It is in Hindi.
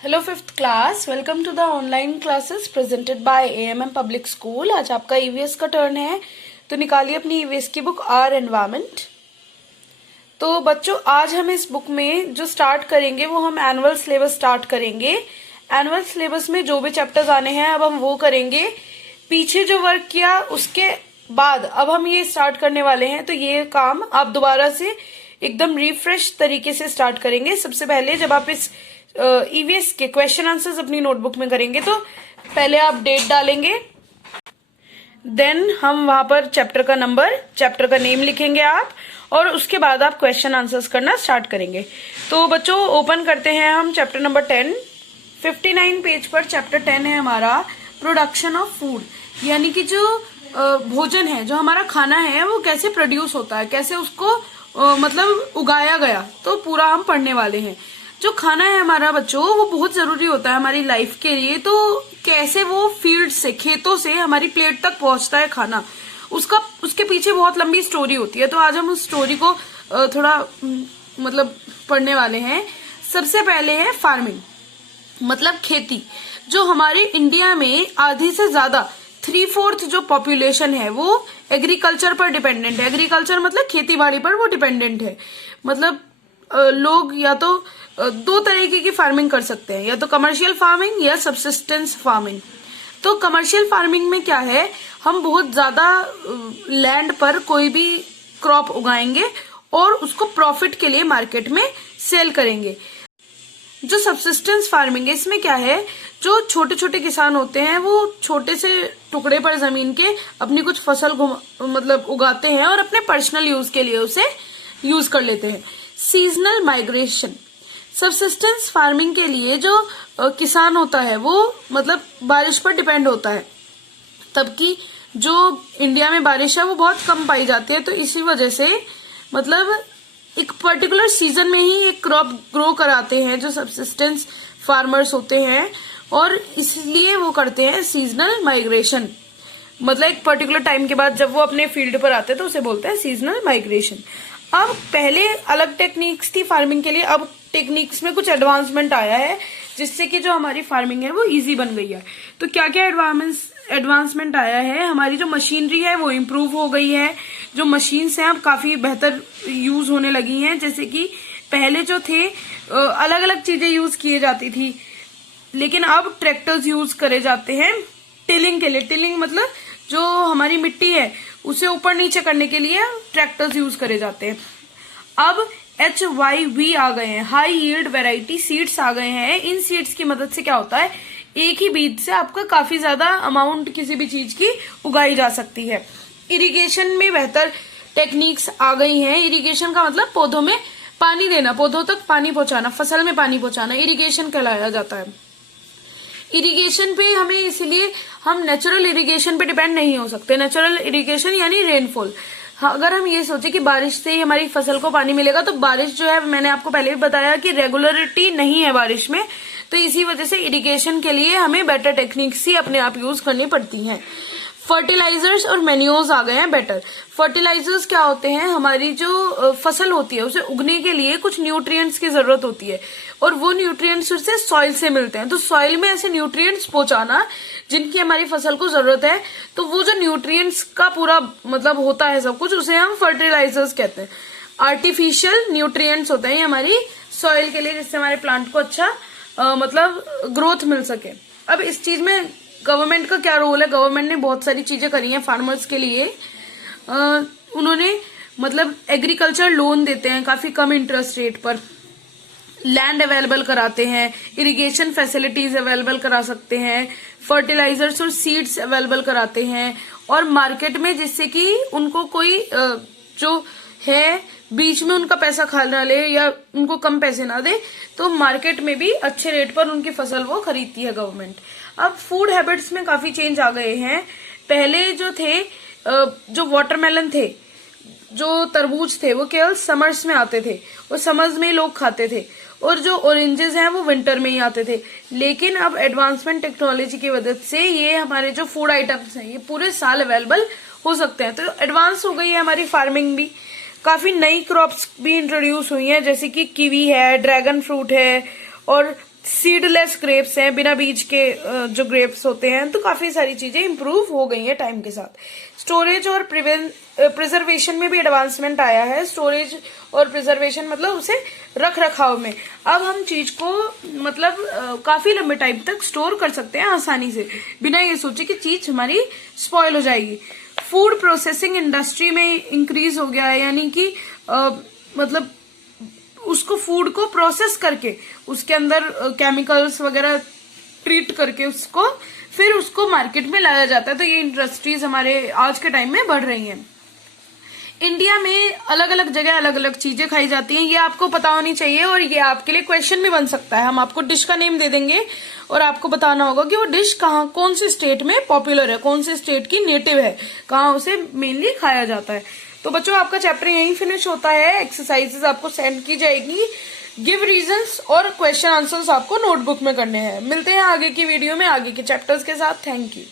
Hello fifth class, welcome to the online classes presented by AMM public school. आज आपका ईवीएस का टर्न है, तो निकालिए अपनी ईवीएस की बुक आर एनवायरमेंट। तो बच्चों, आज हम इस बुक में जो स्टार्ट करेंगे वो हम एनुअल सिलेबस स्टार्ट करेंगे। एनुअल सिलेबस में जो भी चैप्टर्स आने हैं अब हम वो करेंगे। पीछे जो वर्क किया उसके बाद अब हम ये स्टार्ट करने वाले हैं, तो ये काम आप दोबारा से एकदम रिफ्रेश तरीके से स्टार्ट करेंगे। सबसे पहले जब आप इस ईवीएस के क्वेश्चन आंसर्स अपनी नोटबुक में करेंगे तो पहले आप डेट डालेंगे, देन हम वहां पर चैप्टर का नंबर, चैप्टर का नेम लिखेंगे आप, और उसके बाद आप क्वेश्चन आंसर्स करना स्टार्ट करेंगे। तो बच्चों, ओपन करते हैं हम चैप्टर नंबर 10। 59 पेज पर चैप्टर 10 है हमारा, प्रोडक्शन ऑफ फूड। यानी कि जो भोजन है, जो हमारा खाना है, वो कैसे प्रोड्यूस होता है, कैसे उसको मतलब उगाया गया, तो पूरा हम पढ़ने वाले हैं। जो खाना है हमारा बच्चों, वो बहुत जरूरी होता है हमारी लाइफ के लिए। तो कैसे वो फील्ड से, खेतों से हमारी प्लेट तक पहुंचता है खाना, उसके पीछे बहुत लंबी स्टोरी होती है। तो आज हम उस स्टोरी को थोड़ा मतलब पढ़ने वाले हैं। सबसे पहले है फार्मिंग, मतलब खेती। जो हमारे इंडिया में आधी से ज्यादा 3/4 जो पॉपुलेशन है वो एग्रीकल्चर पर डिपेंडेंट है। एग्रीकल्चर मतलब खेती बाड़ी पर वो डिपेंडेंट है। मतलब लोग या तो दो तरीके की फार्मिंग कर सकते हैं, या तो कमर्शियल फार्मिंग या सब्सिस्टेंस फार्मिंग। तो कमर्शियल फार्मिंग में क्या है, हम बहुत ज्यादा लैंड पर कोई भी क्रॉप उगाएंगे और उसको प्रॉफिट के लिए मार्केट में सेल करेंगे। जो सब्सिस्टेंस फार्मिंग है, इसमें क्या है, जो छोटे छोटे किसान होते हैं वो छोटे से टुकड़े पर जमीन के अपनी कुछ फसल मतलब उगाते हैं और अपने पर्सनल यूज के लिए उसे यूज कर लेते हैं। सीजनल माइग्रेशन, सब्सिस्टेंस फार्मिंग के लिए जो किसान होता है वो मतलब बारिश पर डिपेंड होता है, तबकि जो इंडिया में बारिश है वो बहुत कम पाई जाती है। तो इसी वजह से मतलब एक पर्टिकुलर सीजन में ही एक क्रॉप ग्रो कराते हैं जो सब्सिस्टेंस फार्मर्स होते हैं, और इसलिए वो करते हैं सीजनल माइग्रेशन। मतलब एक पर्टिकुलर टाइम के बाद जब वो अपने फील्ड पर आते हैं तो उसे बोलते हैं सीजनल माइग्रेशन। अब पहले अलग टेक्निक्स थी फार्मिंग के लिए, अब टेक्निक्स में कुछ एडवांसमेंट आया है जिससे कि जो हमारी फार्मिंग है वो इजी बन गई है। तो क्या क्या एडवांसमेंट आया है, हमारी जो मशीनरी है वो इम्प्रूव हो गई है। जो मशीन्स हैं अब काफी बेहतर यूज होने लगी हैं। जैसे कि पहले जो थे अलग अलग चीजें यूज किए जाती थी, लेकिन अब ट्रैक्टर्स यूज करे जाते हैं टिलिंग के लिए। टिलिंग मतलब जो हमारी मिट्टी है उसे ऊपर नीचे करने के लिए ट्रैक्टर्स यूज करे जाते हैं। अब HYV आ गए हैं, हाई यील्ड वेराइटी सीड्स आ गए हैं। इन सीड्स की मदद से क्या होता है, एक ही बीज से आपका काफी ज्यादा अमाउंट किसी भी चीज की उगाई जा सकती है। इरिगेशन में बेहतर टेक्निक्स आ गई हैं। इरिगेशन का मतलब पौधों में पानी देना, पौधों तक पानी पहुंचाना, फसल में पानी पहुंचाना, इरिगेशन कहलाया जाता है। इरिगेशन पे हमें, इसलिए हम नेचुरल इरिगेशन पे डिपेंड नहीं हो सकते। नेचुरल इरिगेशन यानी रेनफॉल। अगर हम ये सोचे कि बारिश से ही हमारी फसल को पानी मिलेगा, तो बारिश जो है, मैंने आपको पहले भी बताया कि रेगुलरिटी नहीं है बारिश में। तो इसी वजह से इरिगेशन के लिए हमें बेटर टेक्निक्स ही अपने आप यूज करनी पड़ती हैं। फर्टिलाइजर्स और मैन्योर्स आ गए हैं बेटर। फर्टिलाइजर्स क्या होते हैं, हमारी जो फसल होती है उसे उगने के लिए कुछ न्यूट्रिएंट्स की जरूरत होती है, और वो न्यूट्रिएंट्स उससे सॉइल से मिलते हैं। तो सॉइल में ऐसे न्यूट्रिएंट्स पहुंचाना जिनकी हमारी फसल को जरूरत है, तो वो जो न्यूट्रिएंट्स का पूरा मतलब होता है सब कुछ, उसे हम फर्टिलाइजर्स कहते हैं। आर्टिफिशियल न्यूट्रिएंट्स होते हैं हमारी सॉइल के लिए, जिससे हमारे प्लांट को अच्छा मतलब ग्रोथ मिल सके। अब इस चीज में गवर्नमेंट का क्या रोल है, गवर्नमेंट ने बहुत सारी चीजें करी हैं फार्मर्स के लिए। उन्होंने मतलब एग्रीकल्चर लोन देते हैं काफी कम इंटरेस्ट रेट पर, लैंड अवेलेबल कराते हैं, इरिगेशन फैसिलिटीज अवेलेबल करा सकते हैं, फर्टिलाइजर्स और सीड्स अवेलेबल कराते हैं, और मार्केट में जिससे कि उनको कोई जो है बीच में उनका पैसा खा ना ले या उनको कम पैसे ना दे, तो मार्केट में भी अच्छे रेट पर उनकी फसल वो खरीदती है गवर्नमेंट। अब फूड हैबिट्स में काफी चेंज आ गए हैं। पहले जो थे, जो वाटरमेलन थे, जो तरबूज थे, वो केवल समर्स में आते थे और समर्स में ही लोग खाते थे, और जो ऑरेंजेस हैं वो विंटर में ही आते थे। लेकिन अब एडवांसमेंट टेक्नोलॉजी की वजह से ये हमारे जो फूड आइटम्स हैं ये पूरे साल अवेलेबल हो सकते हैं। तो एडवांस हो गई है हमारी फार्मिंग भी। काफी नई क्रॉप्स भी इंट्रोड्यूस हुई हैं, जैसे कि कीवी है, ड्रैगन फ्रूट है, और सीडलेस ग्रेप्स हैं, बिना बीज के जो ग्रेप्स होते हैं। तो काफी सारी चीजें इंप्रूव हो गई हैं टाइम के साथ। स्टोरेज और प्रिजर्वेशन में भी एडवांसमेंट आया है। स्टोरेज और प्रिजर्वेशन मतलब उसे रख रखाव में। अब हम चीज को मतलब काफी लंबे टाइम तक स्टोर कर सकते हैं आसानी से, बिना ये सोचे कि चीज हमारी स्पॉइल हो जाएगी। फूड प्रोसेसिंग इंडस्ट्री में इंक्रीज हो गया है, यानी कि मतलब उसको फूड को प्रोसेस करके उसके अंदर केमिकल्स वगैरह ट्रीट करके उसको फिर उसको मार्केट में लाया जाता है। तो ये इंडस्ट्रीज हमारे आज के टाइम में बढ़ रही हैं। इंडिया में अलग अलग जगह अलग अलग चीजें खाई जाती हैं, ये आपको पता होनी चाहिए और ये आपके लिए क्वेश्चन भी बन सकता है। हम आपको डिश का नेम दे देंगे और आपको बताना होगा कि वो डिश कहाँ, कौन से स्टेट में पॉपुलर है, कौन से स्टेट की नेटिव है, कहाँ उसे मेनली खाया जाता है। तो बच्चों आपका चैप्टर यहीं फिनिश होता है। एक्सरसाइजेस आपको सेंड की जाएगी, गिव रीजंस और क्वेश्चन आंसर्स आपको नोटबुक में करने हैं। मिलते हैं आगे की वीडियो में आगे के चैप्टर्स के साथ। Thank you.